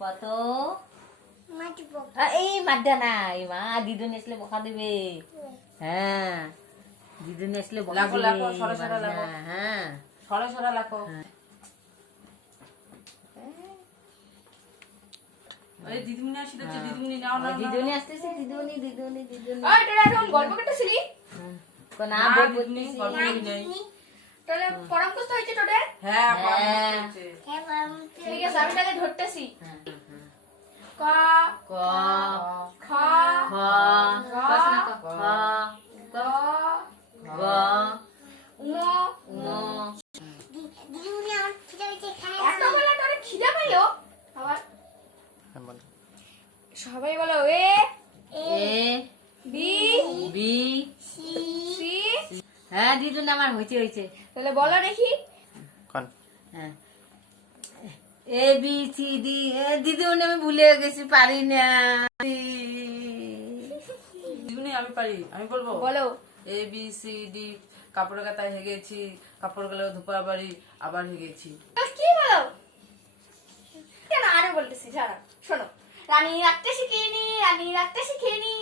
কত এই মারটা নাই মা, দিদুন আসলে বকা দিবে। হ্যাঁ দিদুন আসলে বকা লাখো দিবে। লাখো সরা সরা লাখো, হ্যাঁ সরা সরা লাখো। ওই দিদিমণি আসি তো, দিদিমণি নাও নাও। দিদুনি আসতেছে, দিদুনি দিদুনি দিদুনি। ওই তোরা এখন গল্প করতেছিলি? না না, বই দিদিমণি পড়তেছি। গল্প নেই। তোদের পড়া মুখস্থ হয়েছে তোদের? হ্যাঁ, হ্যাঁ। হচ্ছে। ঠিক আছে, আমি তাহলে ধরতেছি। হ্যাঁ, হ্যাঁ। ক, ক খ, খ গ, খ গ, গ ঙ। ঙ। এত বেলা তোরে খিদে পাইলো? আবার সবাই বলো এ, এ বি, বি। সি। হ্যাঁ দিদুন আমার হয়েছে হয়েছে। তাহলে বলো দেখি। হ্যাঁ এ বি সি ডি। দিদুন আমি ভুলে গেছি, পারি না। দিদিমণি আমি পারি, আমি বলবো। বলো। এ বি সি ডি, কাপড় কাতায় হেগেছি, কাপড় গেলে ধোপা বাড়ি, আবার হেগেছি। কি বলো? কেন আরো বলতেছি, ছাড়া শোনো। রানী রাখতে শিখিনি, রানী রাখতে শিখিনি,